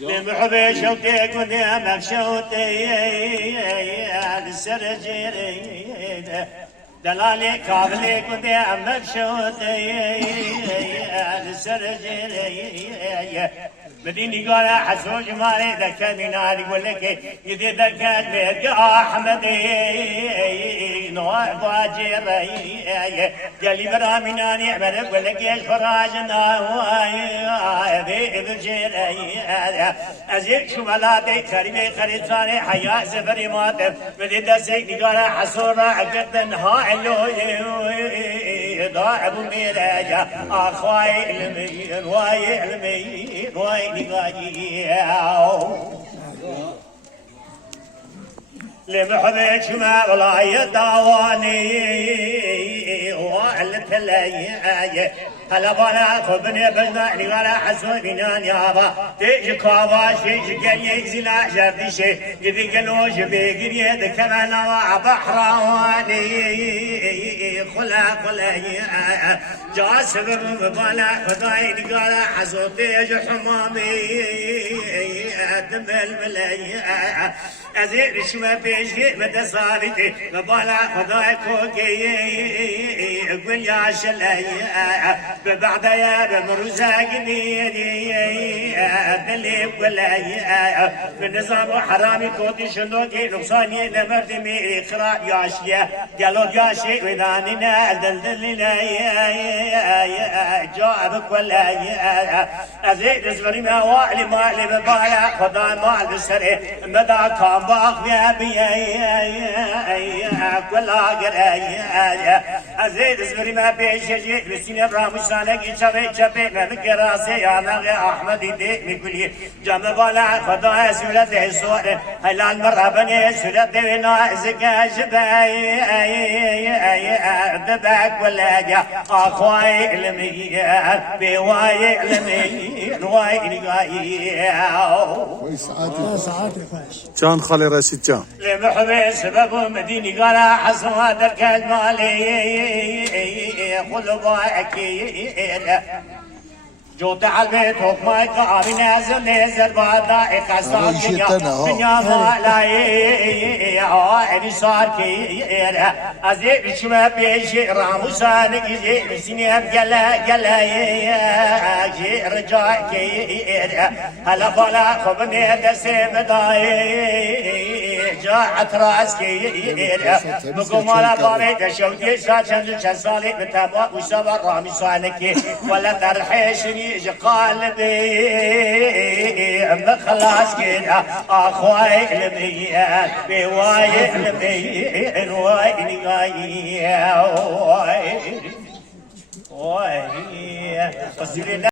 لمحبي شوتك وديمك شوتي السرجيري دلالي كابلك وديمك شوتي السرجيري بديني قال حسوج مالي ذكاني ناري يقول لك يدي ذكان بيت احمدي نوع باجري قال لي برامي ناني عمل يقول لك ايش فراجنا ذي الجيري ازيك شو ملاتي كريمي خريطاني حياء سفري ماتب بدي دسيك قال حسورة عقد نهاء اللوي ضاعب ميراجع اخواي علمي واي علمي واي لمحبك ما ولا يداواني وعلت لي هلا بنا خبني بزني ولا حسوني نان يابا تيجي كابا شيء قال يزلا جردي شيء يدي قالوش بيجري يد كمان بحراني خلا جاسب ببالا خداي قال حسوتي حمامي دم الملاي ازيد شما بيجي مدى صارتي ببالا خداي كوكي قول يا شلاي ببعد يا بمرزاقني دلي ولاي بالنظام حرامي كوتي شنوكي نقصاني لمردمي اخراء ياشيا قالوا ياشي وداننا دلدلنا جابك ولاي ازيد زبري ما وعلي مالي ببالا خداي مال السري مدى كام باق يا بي كلا قراي ازيد زبري ما بيجي بسين رامشانك شبي ما بكراسي انا احمد دي مقولي جام بالا خداي سولته سوره هلال مرحبا سولته نازك جباي دبك ولا اخوي علمي بواي علمي نواي جان خالي رشيد جان لمحبي سبب مديني قال حسن هذا المالي خلوا جوت على البيت وما يقارن نازل بعد دقيقة صار دنيا ما لاي عادي صار كير أزيد شو ما بيجي راموسانك يجي سنين جلا يجي رجع كير هلا بلا خبني دسم داي جاعت راس كير بقوم على باري شوقي ساجن جزالي بتابع وسبر راموسانك ولا ترحشني قلبي خلاص كده اخوي علمي بواي علمي واي